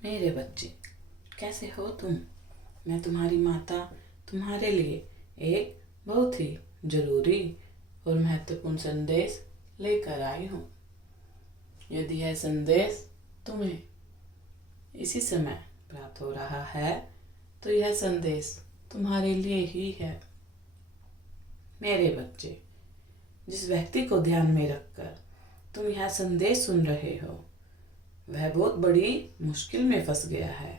मेरे बच्चे, कैसे हो तुम? मैं तुम्हारी माता तुम्हारे लिए एक बहुत ही जरूरी और महत्वपूर्ण संदेश लेकर आई हूँ। यदि यह संदेश तुम्हें इसी समय प्राप्त हो रहा है तो यह संदेश तुम्हारे लिए ही है। मेरे बच्चे, जिस व्यक्ति को ध्यान में रखकर तुम यह संदेश सुन रहे हो वह बहुत बड़ी मुश्किल में फंस गया है।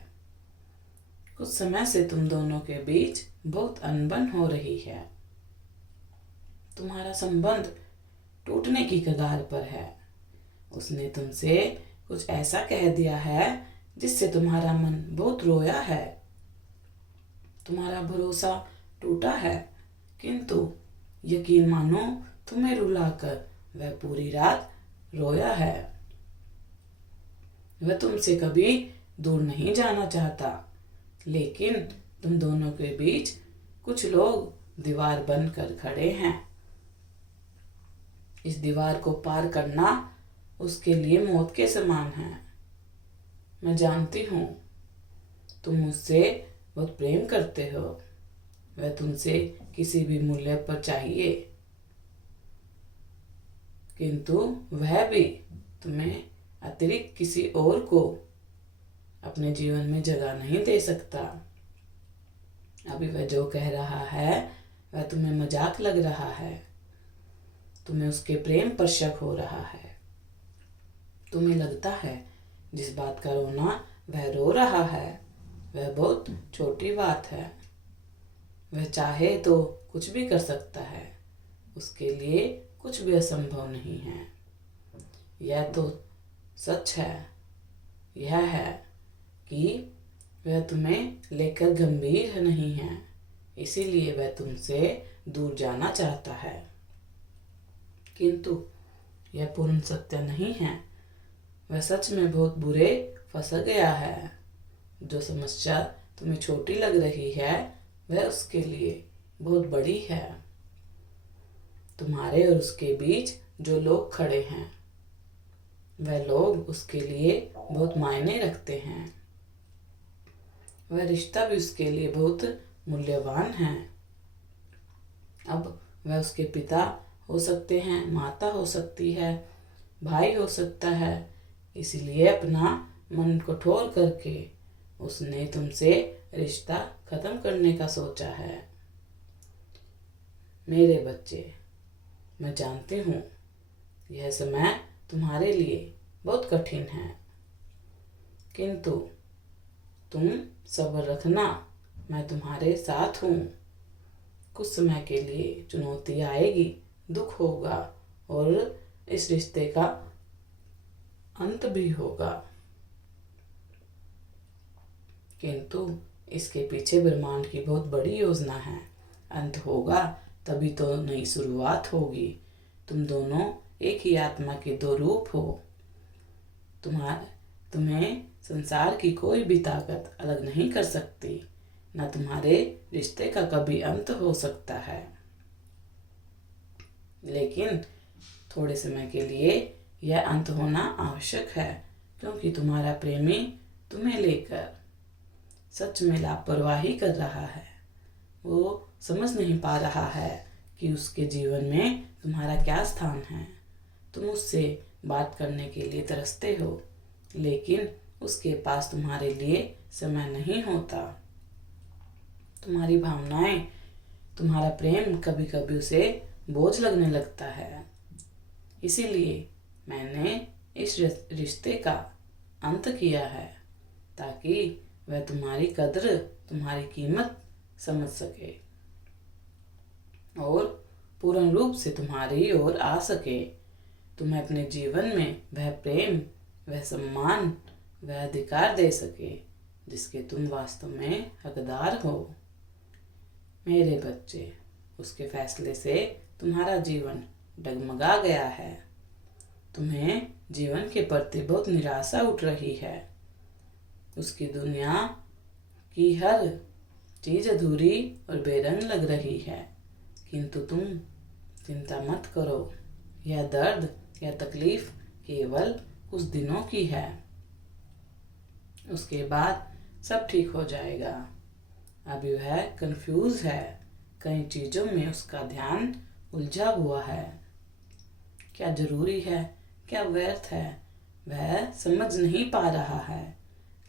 कुछ समय से तुम दोनों के बीच बहुत अनबन हो रही है। तुम्हारा संबंध टूटने की कगार पर है। उसने तुमसे कुछ ऐसा कह दिया है जिससे तुम्हारा मन बहुत रोया है। तुम्हारा भरोसा टूटा है, किंतु यकीन मानो तुम्हें रुलाकर वह पूरी रात रोया है। वह तुमसे कभी दूर नहीं जाना चाहता, लेकिन तुम दोनों के बीच कुछ लोग दीवार बनकर खड़े हैं। इस दीवार को पार करना उसके लिए मौत के समान है। मैं जानती हूँ तुम मुझसे बहुत प्रेम करते हो। वह तुमसे किसी भी मूल्य पर चाहिए, किंतु वह भी तुम्हें अतिरिक्त किसी और को अपने जीवन में जगह नहीं दे सकता। अभी वह जो कह रहा है वह तुम्हें मजाक लग रहा है। तुम्हें उसके प्रेम पर शक हो रहा है। तुम्हें लगता है जिस बात का रोना वह रो रहा है वह बहुत छोटी बात है। वह चाहे तो कुछ भी कर सकता है। उसके लिए कुछ भी असंभव नहीं है। यह तो सच है। यह है कि वह तुम्हें लेकर गंभीर नहीं है, इसीलिए वह तुमसे दूर जाना चाहता है। किंतु यह पूर्ण सत्य नहीं है। वह सच में बहुत बुरे फंस गया है। जो समस्या तुम्हें छोटी लग रही है वह उसके लिए बहुत बड़ी है। तुम्हारे और उसके बीच जो लोग खड़े हैं वह लोग उसके लिए बहुत मायने रखते हैं। वह रिश्ता भी उसके लिए बहुत मूल्यवान है। अब वह उसके पिता हो सकते हैं, माता हो सकती है, भाई हो सकता है। इसीलिए अपना मन कठोर करके उसने तुमसे रिश्ता खत्म करने का सोचा है। मेरे बच्चे, मैं जानती हूँ यह समय तुम्हारे लिए बहुत कठिन है, किंतु तुम सब्र रखना। मैं तुम्हारे साथ हूँ। कुछ समय के लिए चुनौती आएगी, दुख होगा और इस रिश्ते का अंत भी होगा, किंतु इसके पीछे ब्रह्मांड की बहुत बड़ी योजना है। अंत होगा तभी तो नई शुरुआत होगी। तुम दोनों एक ही आत्मा के दो रूप हो। तुम्हें संसार की कोई भी ताकत अलग नहीं कर सकती। न तुम्हारे रिश्ते का कभी अंत हो सकता है, लेकिन थोड़े समय के लिए यह अंत होना आवश्यक है, क्योंकि तुम्हारा प्रेमी तुम्हें लेकर सच में लापरवाही कर रहा है। वो समझ नहीं पा रहा है कि उसके जीवन में तुम्हारा क्या स्थान है। तुम उससे बात करने के लिए तरसते हो, लेकिन उसके पास तुम्हारे लिए समय नहीं होता। तुम्हारी भावनाएं, तुम्हारा प्रेम कभी कभी उसे बोझ लगने लगता है। इसीलिए मैंने इस रिश्ते का अंत किया है, ताकि वह तुम्हारी कद्र, तुम्हारी कीमत समझ सके और पूर्ण रूप से तुम्हारी ओर आ सके। तुम्हें अपने जीवन में वह प्रेम, वह सम्मान, वह अधिकार दे सके जिसके तुम वास्तव में हकदार हो। मेरे बच्चे, उसके फैसले से तुम्हारा जीवन डगमगा गया है। तुम्हें जीवन के प्रति बहुत निराशा उठ रही है। उसकी दुनिया की हर चीज अधूरी और बेरंग लग रही है, किंतु तुम चिंता मत करो। यह दर्द या तकलीफ केवल कुछ दिनों की है। उसके बाद सब ठीक हो जाएगा। अभी वह कंफ्यूज है, कई चीज़ों में उसका ध्यान उलझा हुआ है। क्या जरूरी है, क्या व्यर्थ है, वह समझ नहीं पा रहा है,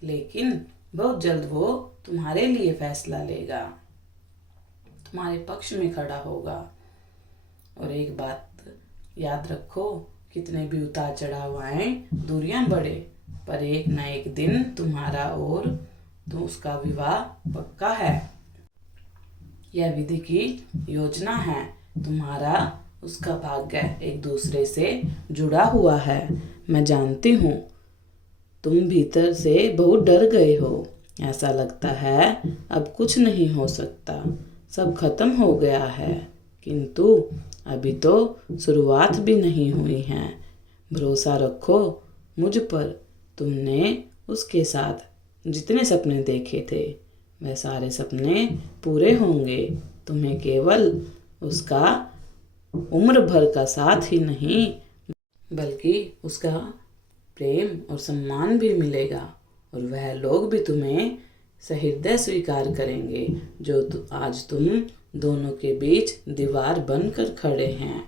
लेकिन बहुत जल्द वो तुम्हारे लिए फैसला लेगा, तुम्हारे पक्ष में खड़ा होगा। और एक बात याद रखो, कितने भी उतार चढ़ाव आए, दूरियां बढ़े, पर एक न एक दिन तुम्हारा और तो उसका विवाह पक्का है। यह विधि की योजना है, तुम्हारा उसका भाग्य एक दूसरे से जुड़ा हुआ है। मैं जानती हूँ तुम भीतर से बहुत डर गए हो, ऐसा लगता है अब कुछ नहीं हो सकता, सब खत्म हो गया है, किंतु अभी तो शुरुआत भी नहीं हुई है। भरोसा रखो मुझ पर, तुमने उसके साथ जितने सपने देखे थे वह सारे सपने पूरे होंगे। तुम्हें केवल उसका उम्र भर का साथ ही नहीं बल्कि उसका प्रेम और सम्मान भी मिलेगा, और वह लोग भी तुम्हें सहृदय स्वीकार करेंगे जो आज तुम दोनों के बीच दीवार बनकर खड़े हैं।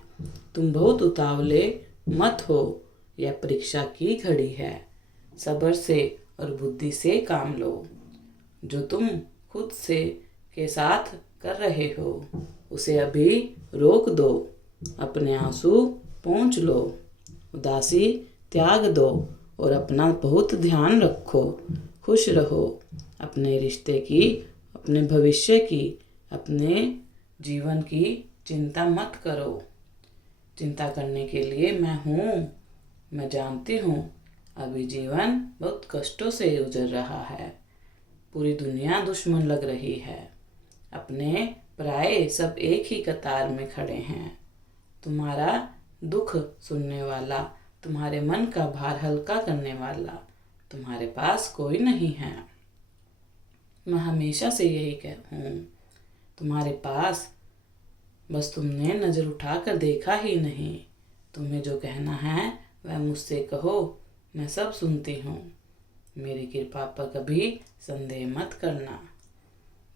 तुम बहुत उतावले मत हो, यह परीक्षा की घड़ी है। सब्र से और बुद्धि से काम लो। जो तुम खुद से के साथ कर रहे हो उसे अभी रोक दो, अपने आंसू पोंछ लो, उदासी त्याग दो और अपना बहुत ध्यान रखो। खुश रहो, अपने रिश्ते की, अपने भविष्य की, अपने जीवन की चिंता मत करो। चिंता करने के लिए मैं हूँ। मैं जानती हूँ अभी जीवन बहुत कष्टों से गुजर रहा है, पूरी दुनिया दुश्मन लग रही है, अपने पराये सब एक ही कतार में खड़े हैं। तुम्हारा दुख सुनने वाला, तुम्हारे मन का भार हल्का करने वाला तुम्हारे पास कोई नहीं है। मैं हमेशा से यही कहूँ, तुम्हारे पास, बस तुमने नज़र उठाकर देखा ही नहीं। तुम्हें जो कहना है वह मुझसे कहो, मैं सब सुनती हूँ। मेरी कृपा पर कभी संदेह मत करना।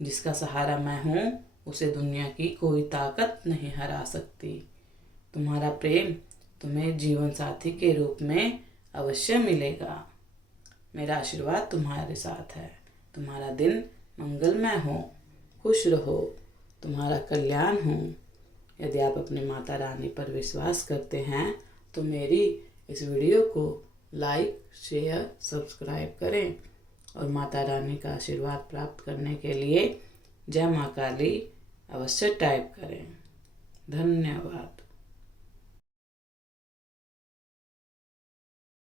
जिसका सहारा मैं हूँ उसे दुनिया की कोई ताकत नहीं हरा सकती। तुम्हारा प्रेम तुम्हें जीवन साथी के रूप में अवश्य मिलेगा। मेरा आशीर्वाद तुम्हारे साथ है। तुम्हारा दिन मंगलमय हो, खुश रहो, तुम्हारा कल्याण हो। यदि आप अपने माता रानी पर विश्वास करते हैं तो मेरी इस वीडियो को लाइक, शेयर, सब्सक्राइब करें और माता रानी का आशीर्वाद प्राप्त करने के लिए जय माँ काली अवश्य टाइप करें। धन्यवाद।